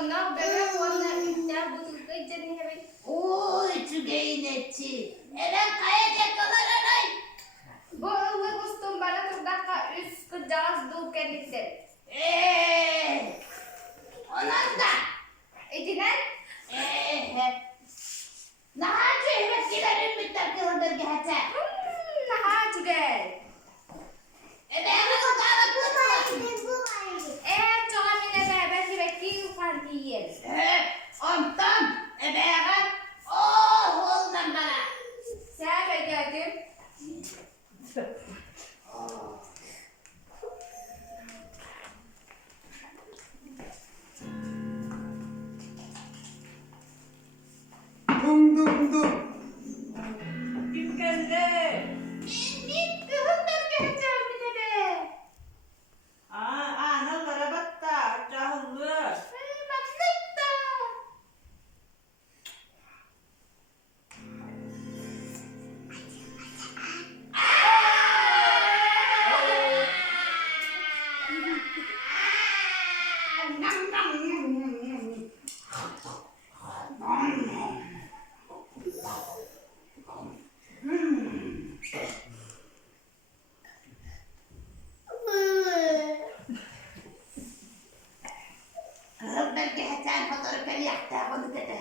Ondan bebek ondan ipten buzulda canı hemen. Oy çügeynetçi. Eren kaya yakalanay. Bu ıvı kustum bana turdaka üst kıcağız duğ kendisi. Onun da. İdinen? Naha evet giderim bir takıldır gelse. Naha çüge. Ben o davet tutma. Çoğun mine bebek hibeki ufak değil. Ondan ben olmam bana. Sen geldim. Dum dum dum. Kim geldi? Min kızlar geleceğim mine be. Analara batta, cahıllı. Matlıkta. Kızım belki heten fotoğrafı yaptı bunu dedi.